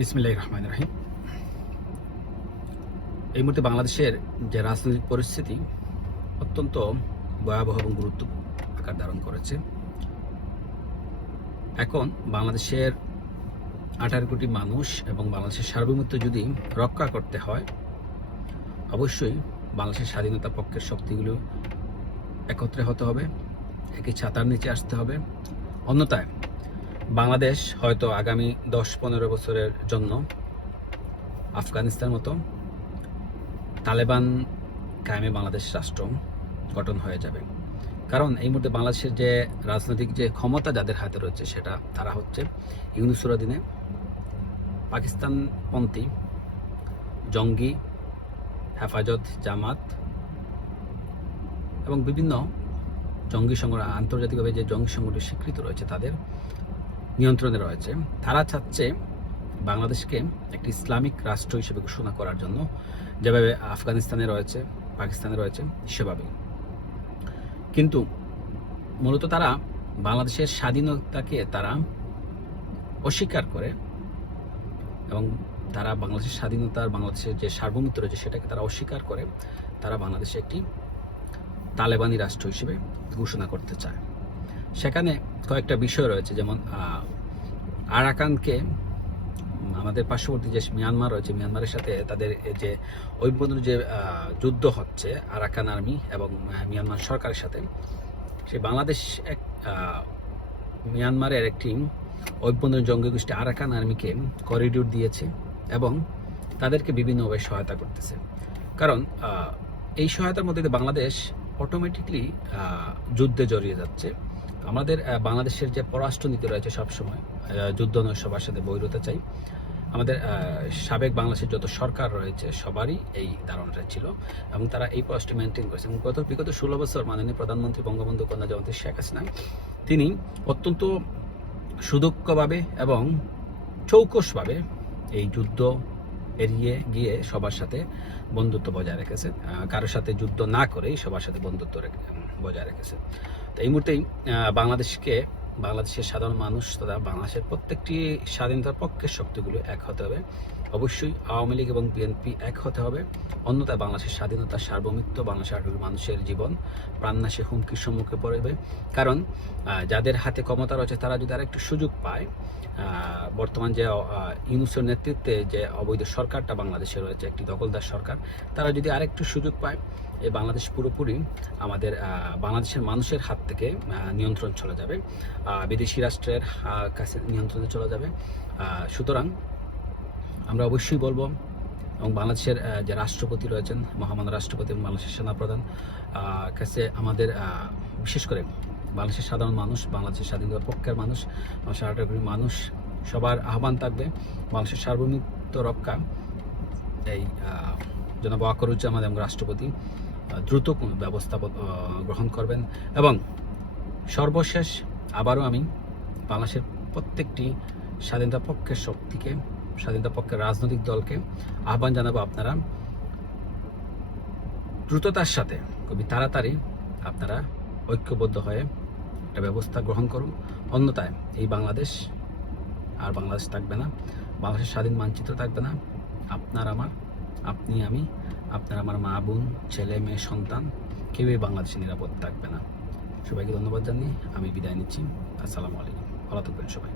বিসমিল্লাহির রহমানির রহিম। এই মুহূর্তে বাংলাদেশের যে রাজনৈতিক পরিস্থিতি অত্যন্ত ভয়াবহ এবং গুরুত্বপূর্ণ আকার ধারণ করেছে। এখন বাংলাদেশের 18 কোটি মানুষ এবং বাংলাদেশের সার্বভৌমত্ব যদি রক্ষা করতে হয়, অবশ্যই বাংলাদেশের স্বাধীনতা পক্ষের শক্তিগুলো একত্রে হতে হবে, একই ছাতার নিচে আসতে হবে। অন্যথায় বাংলাদেশ হয়তো আগামী 10-15 বছরের জন্য আফগানিস্তান মতো তালেবান কায়েমে বাংলাদেশ রাষ্ট্র গঠন হয়ে যাবে। কারণ এই মুহূর্তে বাংলাদেশের যে রাজনৈতিক যে ক্ষমতা যাদের হাতে রয়েছে সেটা তারা হচ্ছে ইউনূসের অধীনে পাকিস্তানপন্থী জঙ্গি হেফাজত জামাত এবং বিভিন্ন জঙ্গি সংগঠন, আন্তর্জাতিকভাবে যে জঙ্গি সংগঠন স্বীকৃত রয়েছে তাদের নিয়ন্ত্রণে রয়েছে। তারা চাচ্ছে বাংলাদেশকে একটি ইসলামিক রাষ্ট্র হিসেবে ঘোষণা করার জন্য, যেভাবে আফগানিস্তানে রয়েছে, পাকিস্তানে রয়েছে সেভাবে। কিন্তু মূলত তারা বাংলাদেশের স্বাধীনতাকে তারা অস্বীকার করে এবং তারা বাংলাদেশের স্বাধীনতার, বাংলাদেশের যে সার্বভৌমত্ব রয়েছে সেটাকে তারা অস্বীকার করে। তারা বাংলাদেশে একটি তালেবানি রাষ্ট্র হিসেবে ঘোষণা করতে চায়। সেখানে কয়েকটা বিষয় রয়েছে, যেমন আরাকানকে, আমাদের পার্শ্ববর্তী যে মিয়ানমার রয়েছে, মিয়ানমারের সাথে তাদের যে ঐক্যবদ্ধ যে যুদ্ধ হচ্ছে আরাকান আর্মি এবং মিয়ানমার সরকারের সাথে, সেই বাংলাদেশ এক মিয়ানমারের একটি ঐক্যবদ্ধ জঙ্গি গোষ্ঠী আরাকান আর্মিকে করিডোর দিয়েছে এবং তাদেরকে বিভিন্নভাবে সহায়তা করতেছে। কারণ এই সহায়তার মধ্যে বাংলাদেশ অটোমেটিকলি যুদ্ধে জড়িয়ে যাচ্ছে। আমাদের বাংলাদেশের যে পররাষ্ট্রনীতি রয়েছে সবসময় যুদ্ধ নয়, সবার সাথে বৈরতা চাই। আমাদের সাবেক বাংলাদেশের যত সরকার রয়েছে সবারই এই ধারণাটা ছিল এবং তারা এই পররাষ্ট্র মেনটেন করেছে। এবং বিগত 16 বছর মাননীয় প্রধানমন্ত্রী বঙ্গবন্ধু কন্যা জয়ন্তী শেখ হাসিনা তিনি অত্যন্ত সুদক্ষভাবে এবং চৌকসভাবে এই যুদ্ধ এড়িয়ে গিয়ে সবার সাথে বন্ধুত্ব বজায় রেখেছে, কারোর সাথে যুদ্ধ না করেই সবার সাথে বন্ধুত্ব বজায় রেখেছে। তো এই মুহূর্তেই বাংলাদেশের সাধারণ মানুষ তথা বাংলাদেশের প্রত্যেকটি স্বাধীনতার পক্ষের শক্তিগুলো এক হতে হবে। অবশ্যই আওয়ামী লীগ এবং বিএনপি এক হতে হবে, অন্যথায় বাংলাদেশের স্বাধীনতা, সার্বভৌমত্ব, বাংলাদেশের মানুষের জীবন প্রাণনাশে হুমকির সম্মুখে পড়বে। কারণ যাদের হাতে ক্ষমতা রয়েছে তারা যদি আরেকটু সুযোগ পায়, বর্তমান যে ইউনূসের নেতৃত্বে যে অবৈধ সরকারটা বাংলাদেশে রয়েছে, একটি দখলদার সরকার, তারা যদি আরেকটু সুযোগ পায়, এই বাংলাদেশ পুরোপুরি আমাদের বাংলাদেশের মানুষের হাত থেকে নিয়ন্ত্রণ চলে যাবে, বিদেশি রাষ্ট্রের কাছে নিয়ন্ত্রণে চলে যাবে। সুতরাং আমরা অবশ্যই বলবো, এবং বাংলাদেশের যে রাষ্ট্রপতি রয়েছেন, মহামান্য রাষ্ট্রপতি এবং বাংলাদেশের সেনাপ্রধান কাছে আমাদের বিশেষ করে বাংলাদেশের সাধারণ মানুষ, বাংলাদেশের স্বাধীনতার পক্ষের মানুষ, 18 কোটি মানুষ, সবার আহ্বান থাকবে বাংলাদেশের সার্বভৌমত্ব রক্ষা এই জনাব ওয়াকারুজ্জামান এবং রাষ্ট্রপতি দ্রুত কোনো ব্যবস্থা গ্রহণ করবেন। এবং সর্বশেষ আবারও আমি বাংলাদেশের প্রত্যেকটি স্বাধীনতা পক্ষের শক্তিকে, স্বাধীনতা পক্ষের রাজনৈতিক দলকে আহ্বান জানাবো, আপনারা দ্রুততার সাথে খুবই তাড়াতাড়ি আপনারা ঐক্যবদ্ধ হয়ে একটা ব্যবস্থা গ্রহণ করুন। অন্যথায় এই বাংলাদেশ আর বাংলাদেশ থাকবে না, বাংলাদেশের স্বাধীন মানচিত্র থাকবে না। আপনার আমার, আপনি আমি, আপনার আমার মা বোন, ছেলে মেয়ে, সন্তান, কেউই বাংলাদেশে নিরাপদ থাকবে না। সবাইকে ধন্যবাদ জানিয়ে আমি বিদায় নিচ্ছি। আসসালামু আলাইকুম। ভালো থাকবেন সবাই।